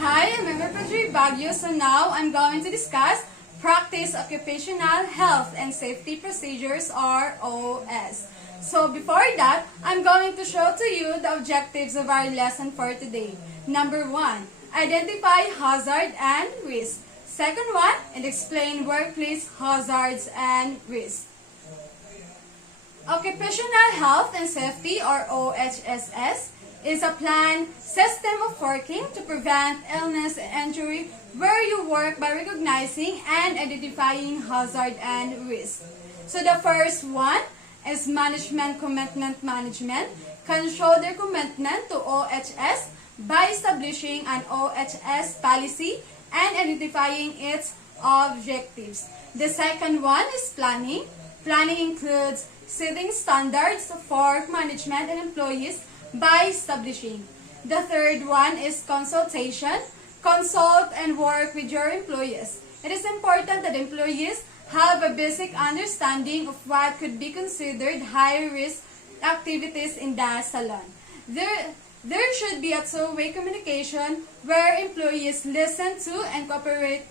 Hi, I'm Member Baguio. So now I'm going to discuss Practice Occupational Health and Safety Procedures or OS. So before that, I'm going to show to you the objectives of our lesson for today. Number 1, identify hazard and risk. Second one, and explain workplace hazards and risks. Occupational Health and Safety or OHSS is a planned system of working to prevent illness and injury where you work by recognizing and identifying hazard and risk. So the first one is management commitment management can show their commitment to OHS by establishing an OHS policy and identifying its objectives. The second one is planning. Planning includes setting standards for management and employees by establishing. The third one is consultation. Consult and work with your employees. It is important that employees have a basic understanding of what could be considered high-risk activities in the salon. There should be a two-way communication where employees listen to and cooperate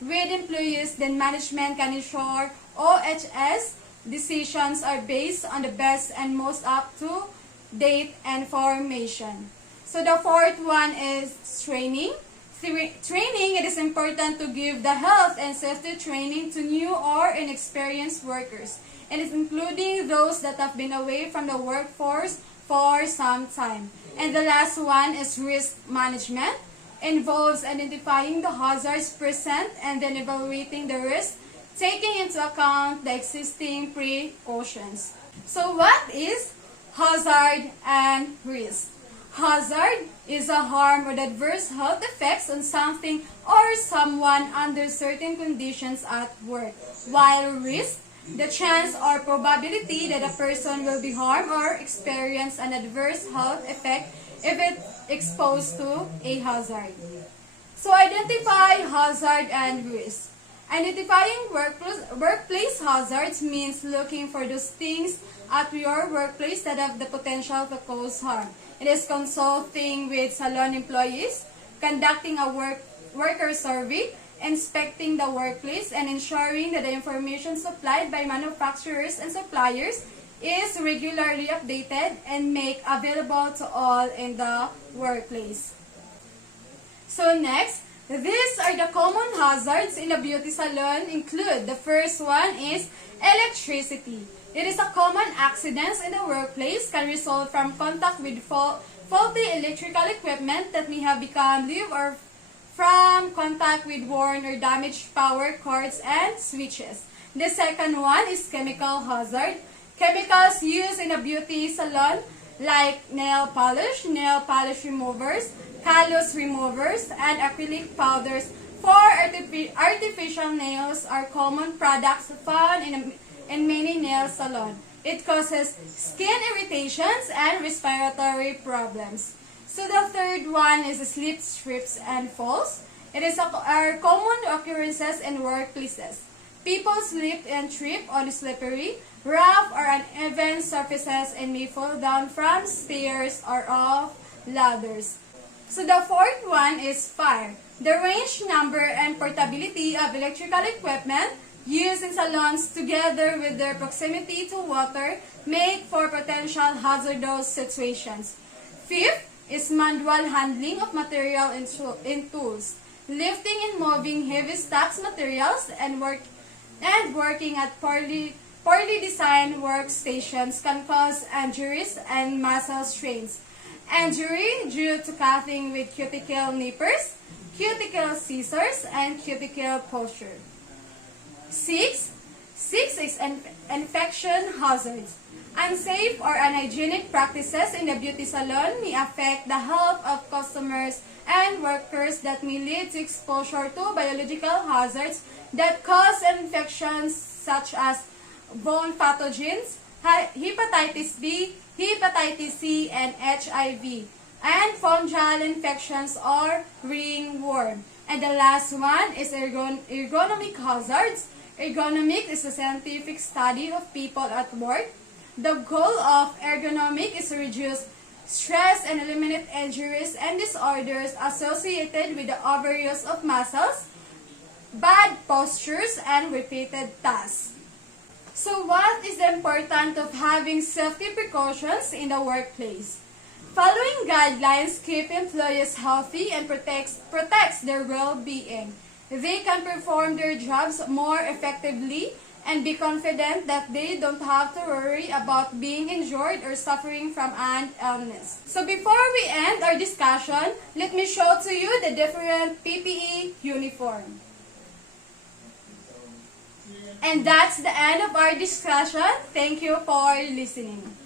with employees, then management can ensure OHS decisions are based on the best and most up-to-date information. So the fourth one is training. Training, it is important to give the health and safety training to new or inexperienced workers. It is including those that have been away from the workforce for some time. And the last one is risk management. Involves identifying the hazards present and then evaluating the risk, taking into account the existing precautions. So what is hazard and risk? Hazard is a harm or adverse health effects on something or someone under certain conditions at work, while risk, the chance or probability that a person will be harmed or experience an adverse health effect if it exposed to a hazard. So identify hazard and risk. Identifying workplace hazards means looking for those things at your workplace that have the potential to cause harm. It is consulting with salon employees, conducting a worker survey, inspecting the workplace, and ensuring that the information supplied by manufacturers and suppliers is regularly updated and made available to all in the workplace. So next, these are the common hazards in a beauty salon include. The first one is electricity. It is a common accidents in the workplace can result from contact with faulty electrical equipment that may have become loose or from contact with worn or damaged power cords and switches. The second one is chemical hazard. Chemicals used in a beauty salon like nail polish removers, callus removers, and acrylic powders for artificial nails are common products found in many nail salons. It causes skin irritations and respiratory problems. So the third one is slip, trips, and falls. It is are common occurrences in workplaces. People slip and trip on slippery, rough, or uneven surfaces and may fall down from stairs or off ladders. So the fourth one is fire. The range, number, and portability of electrical equipment used in salons together with their proximity to water make for potential hazardous situations. Fifth is manual handling of material and tools. Lifting and moving heavy stacks materials and working at poorly designed workstations can cause injuries and muscle strains. Injury due to cutting with cuticle nippers, cuticle scissors, and cuticle puncture. Six is infection hazards. Unsafe or unhygienic practices in the beauty salon may affect the health of customers and workers that may lead to exposure to biological hazards that cause infections such as bone pathogens, hepatitis B, hepatitis C, and HIV, and fungal infections or ringworm. And the last one is ergonomic hazards. Ergonomic is a scientific study of people at work. The goal of ergonomic is to reduce stress, and eliminate injuries and disorders associated with the overuse of muscles, bad postures, and repeated tasks. So what is the importance of having safety precautions in the workplace? Following guidelines keep employees healthy and protects their well-being. They can perform their jobs more effectively and be confident that they don't have to worry about being injured or suffering from an illness. So before we end our discussion, let me show to you the different PPE uniform. And that's the end of our discussion. Thank you for listening.